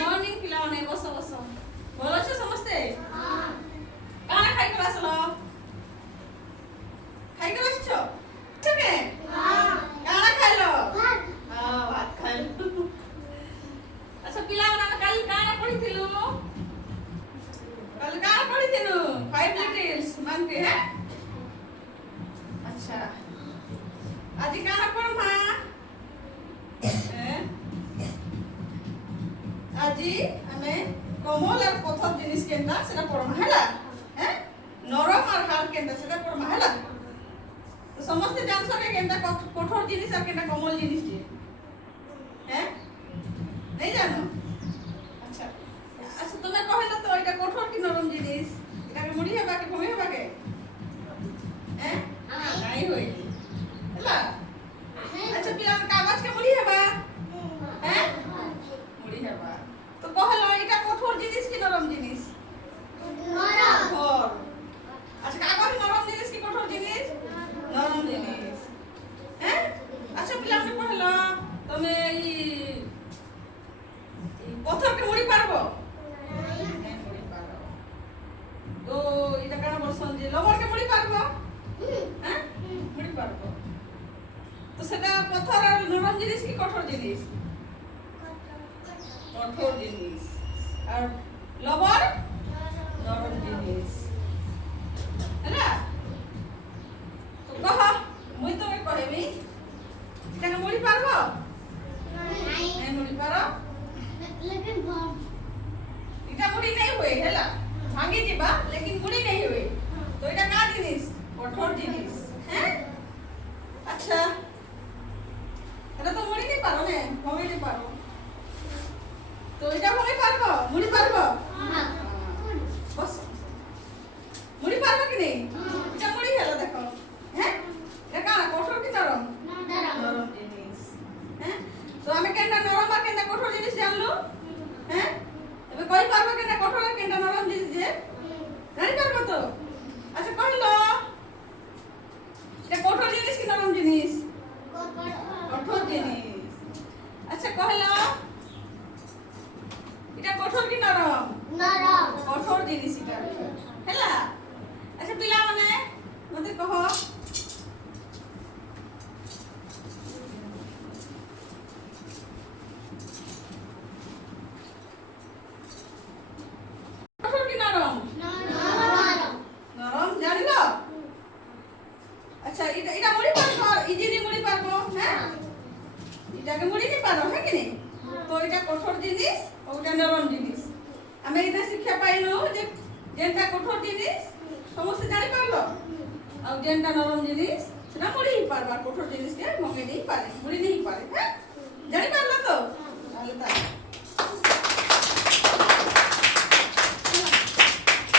morning পিলাମାନେ বস বস ଭଲ ଅଛ ସମସ୍ତେ କାଣା ଖାଇକରି ଆସିଲ ଖାଇକରି ଆସିଛ କେବେ କାଣା ଖାଇଲ ଭାତ ଖାଇଲ ଆଚ୍ଛା ପିଲାମାନେ ଆମେ କାଲି କାଣା ପଢିଥିଲୁ फाइव लिटिल्स मान के है अच्छा आज काना पढ़मा आज हमें कोमल और पथर जिनिस केनता सेटा पढ़मा हैला हैं नरम और हार्ड केनता सेटा पढ़मा हैला तो समस्त जानस के केनता कठोर जिनिस और केनता कोमल जिनिस जे हैं नहीं जानो अच्छा अच्छा तुम्हें कहला तो एटा कठोर की नरम जिनिस এটাকে মুড়ি হেবা কি ভূমি হেবা কে হ্যাঁ নাই হই হলা আচ্ছা পিলা কাগজ কে মুড়ি হেবা হ্যাঁ মুড়ি হেবা তো কহলো এটা কঠোর জিনিস কি নরম জিনিস নরম কঠোর আচ্ছা কাগজ নরম জিনিস কি কঠোর জিনিস নরম জিনিস হ্যাঁ আচ্ছা পিলা আমরা কহলো তুমি এই পথর কে মুড়ি পারবো তো এটা কেন বলছেন যে লবণকে মুড়ি পারবো হ্যাঁ মুড়ি পারবো তো সেটা পথর আর নরম জিনিস কি কঠোর জিনিস কঠোর জিনিস আর লবণ নরম জিনিস হ্যাঁ তো কহ মুই তোকে কহেবি এটাকে মুড়ি পারবো নাই মুড়ি পারো लेकिन এটা মুড়ি নাই হই হেলা भांगी जीवा लेकिन मुड़ी नहीं हुई तो এটা का जिनिस कठोर जिनिस हैं अच्छा এটা তো মুড়ি नहीं पारो ने भंगी नहीं पारो तो এটা भंगी पारबो मुड़ी पारबो हां बस मुड़ी पारबो कि नहीं এটা मुड़ी हेला देखो हैं এটা का कठोर की नरम नरम जिनिस हैं तो हमें केनटा नरम আর কেনটা কঠোর জিনিস জানলো हैं এবে কই পারবো কেনটা কঠোর আর কেনটা নরম জিনিস যে জানি পারবো তো আচ্ছা কইলো এটা কঠোর জিনিস কি নরম জিনিস কঠোর জিনিস আচ্ছা কইলো এটা কঠোর কি নরম নরম কঠোর জিনিস এটা হেলা আচ্ছা পিলা মানে মতে কহ अच्छा এটা এটা মুড়ি পারবো ইজিলি মুড়ি পারবো হ্যাঁ এটাকে মুড়ি নি পারো হ্যাঁ কি নি তো এটা কঠোর জিনিস ওটা নরম জিনিস আমি এটা শিক্ষা পাইলো যে যেটা কঠোর জিনিস সমস্ত জানি পারলো আর যেটা নরম জিনিস সেটা মুড়ি পারবা কঠোর জিনিসকে মগে নেই পারে মুড়ি নেই পারে হ্যাঁ